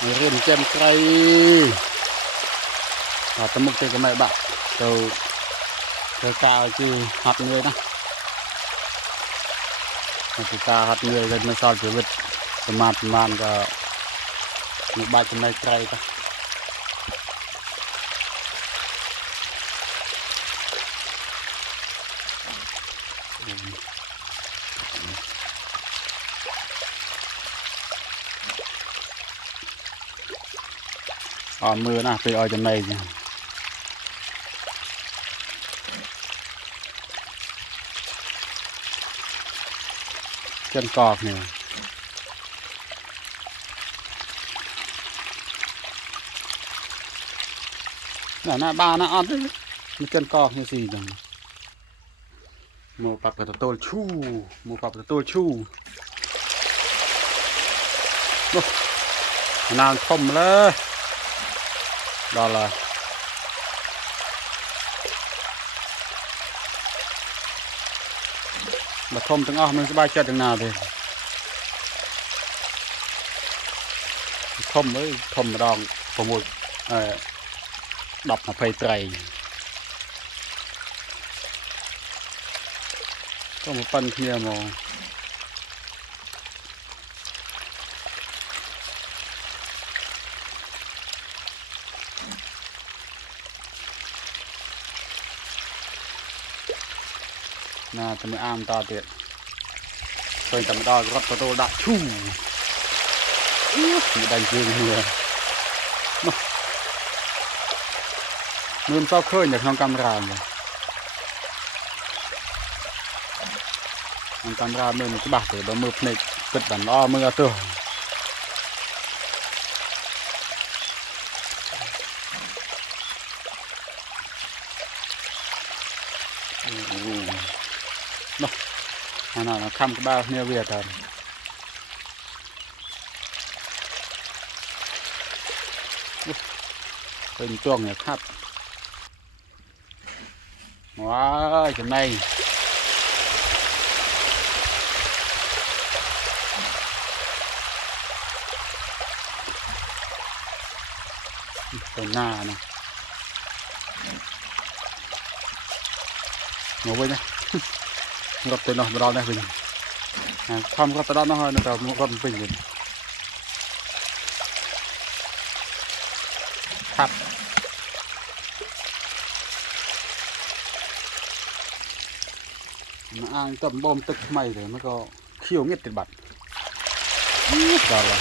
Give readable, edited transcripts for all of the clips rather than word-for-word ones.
เรียนเจมไกรตะมุกเตะกับแม่บะเจ้ากาชื่อหัดเงยนะกาหัดเงยกันไม่สอนชีวิตประมาณก็มีใบจะไม่ไกลก็มือนะไปออยจะไม่เช่นกอกเนี่ยหน้าบ้านนะอ่อนด้วยมันเช่นกอกนี่สิจังหมูปับกับตัวชูหมูปับกับตัวชูนานทมเลยđó là mà thôm từng mình sẽ bay chết từng nào thì thôm mới thôm mà đòn của một đọc mà phê trầy có một phân kia màน่าจะไม่อ้ามตาเตียดเคยจำได้รถตัวดักชูมีดังเกลือเมือเศร้าเคยจากน้องกำรามเลยน้องกำรามมือมันจะบาดเจ็บมือเพลกปิดบันอ้อมือตัวnó khăm cái bao nhiêu việc rồiเป็นช่วงเนี่ยครับว้าวจังไงเป็นหน้านะngồi với nhá gặp tên nó vào đây mình không có tên nó hơi nó tao muốn con mình thắp mà ăn tầm bom tức mày rồi nó có khiêu nghiệt tiền bạc rồi là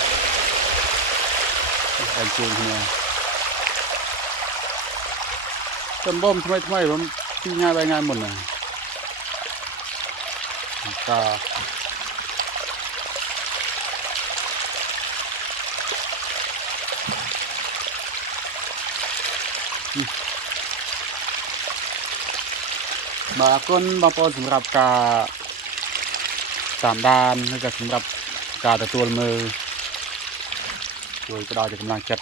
anh chơi nha tầm bom thay bom đi ngay bay ngay một nàyก็บางคนสำหรับการตามด้านแล้วก็สำหรับการตัวมือโดยก็ได้จะกำลังจัด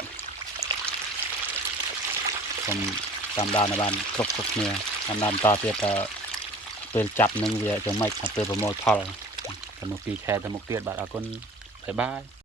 ตามด้านในบ้านครบเนี่ยตามด้านต่อเตียเป็นจับหนึ่งเวียจะไม่ทำเป็นประโมทพอแต่หมกปีแค่แต่หมกเตี้ยบาทอากุนบายบาย